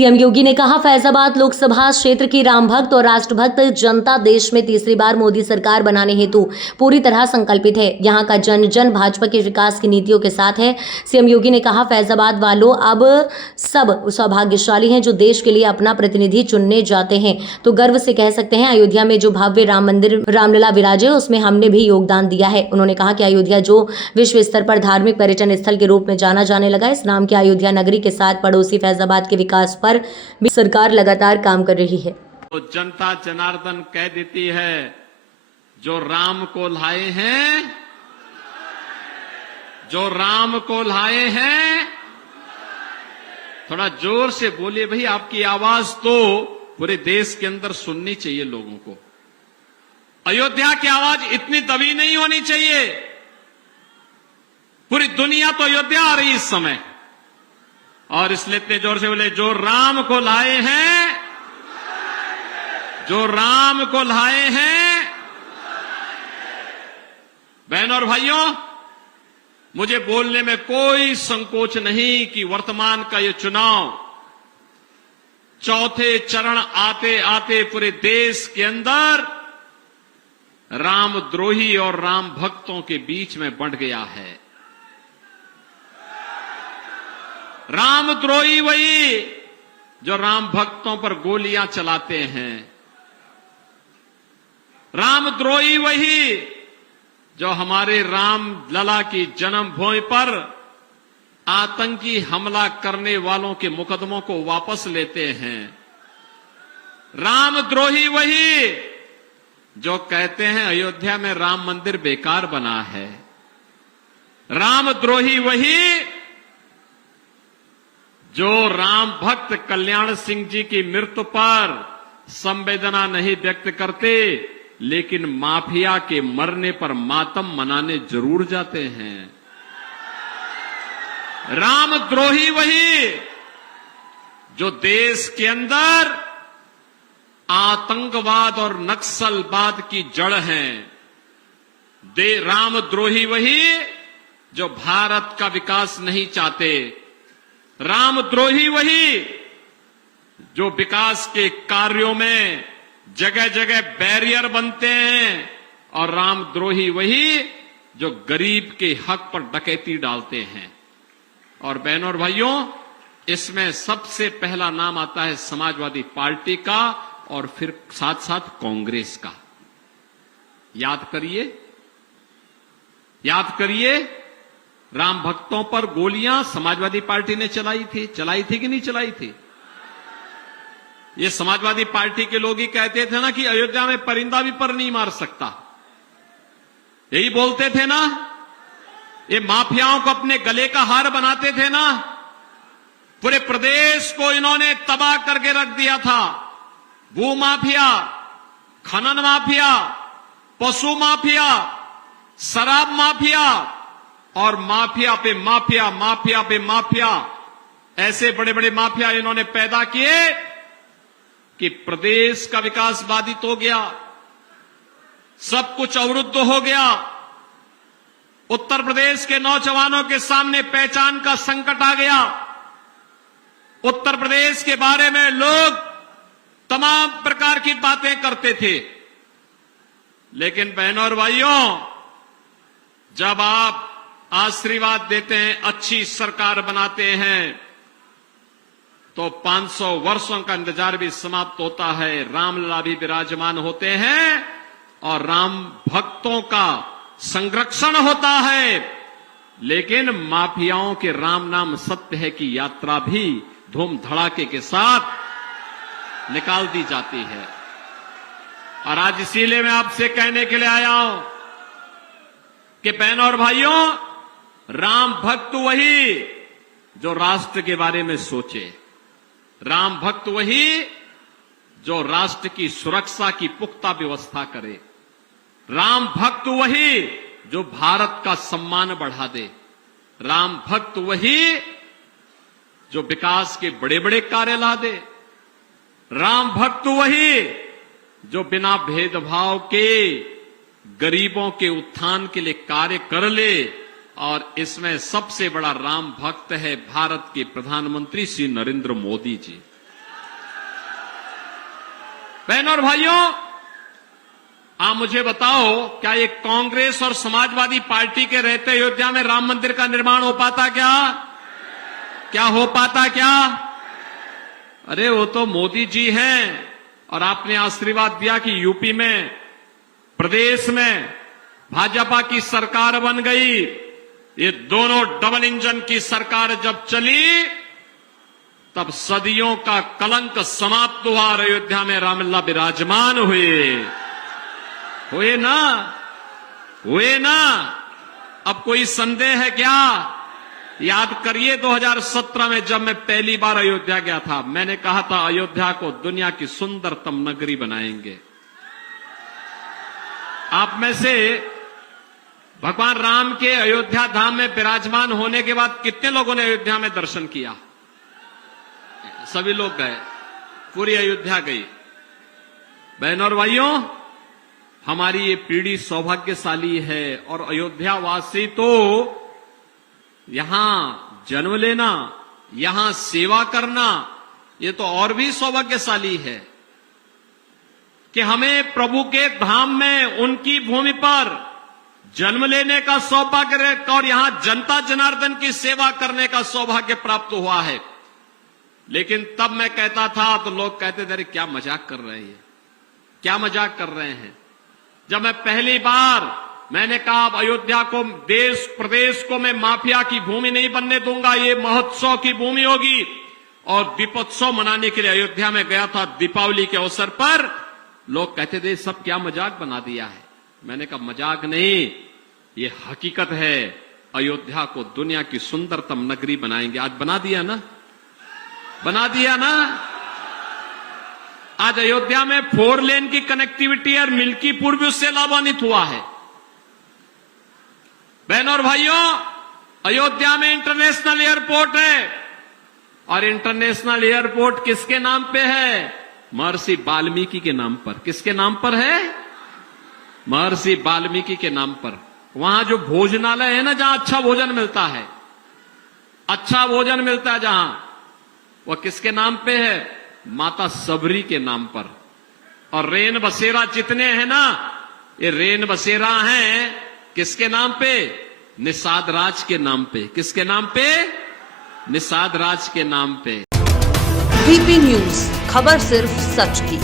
CM योगी ने कहा, फैजाबाद लोकसभा क्षेत्र की राम भक्त और राष्ट्रभक्त जनता देश में तीसरी बार मोदी सरकार बनाने हेतु पूरी तरह संकल्पित है। यहां का जन जन भाजपा के विकास की नीतियों के साथ है। सीएम योगी ने कहा, फैजाबाद वालों अब सब सौभाग्यशाली हैं जो देश के लिए अपना प्रतिनिधि चुनने जाते हैं तो गर्व से कह सकते हैं अयोध्या में जो भव्य राम मंदिर रामलला विराजे उसमें हमने भी योगदान दिया है। उन्होंने कहा कि अयोध्या जो विश्व स्तर पर धार्मिक पर्यटन स्थल के रूप में जाना जाने लगा, इस नाम की अयोध्या नगरी के साथ पड़ोसी फैजाबाद के विकास पर भी सरकार लगातार काम कर रही है। तो जनता जनार्दन कह देती है, जो राम को लाए हैं, जो राम को लाए हैं, थोड़ा जोर से बोलिए भाई, आपकी आवाज तो पूरे देश के अंदर सुननी चाहिए लोगों को। अयोध्या की आवाज इतनी दबी नहीं होनी चाहिए। पूरी दुनिया तो अयोध्या आ रही इस समय, और इसलिए इतने जोर से बोले, जो राम को लाए हैं, जो राम को लाए हैं। बहनों और भाइयों, मुझे बोलने में कोई संकोच नहीं कि वर्तमान का ये चुनाव चौथे चरण आते आते पूरे देश के अंदर रामद्रोही और राम भक्तों के बीच में बंट गया है। रामद्रोही वही जो राम भक्तों पर गोलियां चलाते हैं, रामद्रोही वही जो हमारे राम लला की जन्मभूमि पर आतंकी हमला करने वालों के मुकदमों को वापस लेते हैं। रामद्रोही वही जो कहते हैं अयोध्या में राम मंदिर बेकार बना है। रामद्रोही वही जो राम भक्त कल्याण सिंह जी की मृत्यु पर संवेदना नहीं व्यक्त करते, लेकिन माफिया के मरने पर मातम मनाने जरूर जाते हैं। रामद्रोही वही जो देश के अंदर आतंकवाद और नक्सलवाद की जड़ हैं। रामद्रोही वही जो भारत का विकास नहीं चाहते। रामद्रोही वही जो विकास के कार्यों में जगह जगह बैरियर बनते हैं, और रामद्रोही वही जो गरीब के हक पर डकैती डालते हैं। और बहनों और भाइयों, इसमें सबसे पहला नाम आता है समाजवादी पार्टी का, और फिर साथ साथ कांग्रेस का। याद करिए, याद करिए, राम भक्तों पर गोलियां समाजवादी पार्टी ने चलाई थी कि नहीं चलाई थी? ये समाजवादी पार्टी के लोग ही कहते थे ना कि अयोध्या में परिंदा भी पर नहीं मार सकता, यही बोलते थे ना। ये माफियाओं को अपने गले का हार बनाते थे ना। पूरे प्रदेश को इन्होंने तबाह करके रख दिया था। भू माफिया, खनन माफिया, पशु माफिया, शराब माफिया, और माफिया पे माफिया, माफिया पे माफिया, ऐसे बड़े बड़े माफिया इन्होंने पैदा किए कि प्रदेश का विकास बाधित हो गया, सब कुछ अवरुद्ध हो गया। उत्तर प्रदेश के नौजवानों के सामने पहचान का संकट आ गया। उत्तर प्रदेश के बारे में लोग तमाम प्रकार की बातें करते थे, लेकिन बहनों और भाइयों, जब आप आशीर्वाद देते हैं, अच्छी सरकार बनाते हैं, तो 500 वर्षों का इंतजार भी समाप्त होता है। रामलला भी विराजमान होते हैं और राम भक्तों का संरक्षण होता है। लेकिन माफियाओं के राम नाम सत्य है की यात्रा भी धूम धड़ाके के साथ निकाल दी जाती है। और आज इसीलिए मैं आपसे कहने के लिए आया हूं कि बहनों और भाइयों, राम भक्त वही जो राष्ट्र के बारे में सोचे। राम भक्त वही जो राष्ट्र की सुरक्षा की पुख्ता व्यवस्था करे। राम भक्त वही जो भारत का सम्मान बढ़ा दे। राम भक्त वही जो विकास के बड़े बड़े कार्य ला दे। राम भक्त वही जो बिना भेदभाव के गरीबों के उत्थान के लिए कार्य कर ले। और इसमें सबसे बड़ा राम भक्त है भारत के प्रधानमंत्री श्री नरेंद्र मोदी जी। बहनों और भाइयों, आप मुझे बताओ, क्या ये कांग्रेस और समाजवादी पार्टी के रहते अयोध्या में राम मंदिर का निर्माण हो पाता क्या? क्या हो पाता क्या? अरे वो तो मोदी जी हैं, और आपने आशीर्वाद दिया कि यूपी में, प्रदेश में भाजपा की सरकार बन गई। ये दोनों डबल इंजन की सरकार जब चली, तब सदियों का कलंक समाप्त हुआ और अयोध्या में रामलला विराजमान हुए ना? हुए ना? अब कोई संदेह है क्या? याद करिए 2017 में जब मैं पहली बार अयोध्या गया था, मैंने कहा था अयोध्या को दुनिया की सुंदरतम नगरी बनाएंगे। आप में से भगवान राम के अयोध्या धाम में विराजमान होने के बाद कितने लोगों ने अयोध्या में दर्शन किया? सभी लोग गए, पूरी अयोध्या गई। बहनों और भाइयों, हमारी ये पीढ़ी सौभाग्यशाली है, और अयोध्यावासी तो यहां जन्म लेना, यहां सेवा करना, ये तो और भी सौभाग्यशाली है कि हमें प्रभु के धाम में, उनकी भूमि पर जन्म लेने का सौभाग्य और यहां जनता जनार्दन की सेवा करने का सौभाग्य प्राप्त हुआ है। लेकिन तब मैं कहता था तो लोग कहते थे, अरे क्या मजाक कर रहे हैं, क्या मजाक कर रहे हैं। जब मैं पहली बार मैंने कहा अब अयोध्या को, देश प्रदेश को मैं माफिया की भूमि नहीं बनने दूंगा, ये महोत्सव की भूमि होगी, और दीपोत्सव मनाने के लिए अयोध्या में गया था दीपावली के अवसर पर, लोग कहते थे सब क्या मजाक बना दिया है। मैंने कहा मजाक नहीं, ये हकीकत है। अयोध्या को दुनिया की सुंदरतम नगरी बनाएंगे। आज बना दिया ना, बना दिया ना। आज अयोध्या में 4 लेन की कनेक्टिविटी और मिल्कीपुर भी उससे लाभान्वित हुआ है। बहनों और भाइयों, अयोध्या में इंटरनेशनल एयरपोर्ट है, और इंटरनेशनल एयरपोर्ट किसके नाम पे है? महर्षि वाल्मीकि के नाम पर। किसके नाम पर है? महर्षि वाल्मीकि के नाम पर। वहां जो भोजनालय है ना, जहां अच्छा भोजन मिलता है, अच्छा भोजन मिलता है जहां, वह किसके नाम पे है? माता सबरी के नाम पर। और रेन बसेरा जितने हैं ना, ये रेन बसेरा हैं किसके नाम पे? निषाद राज के नाम पे। किसके नाम पे? निषाद राज के नाम पे। वीपी न्यूज, खबर सिर्फ सच की।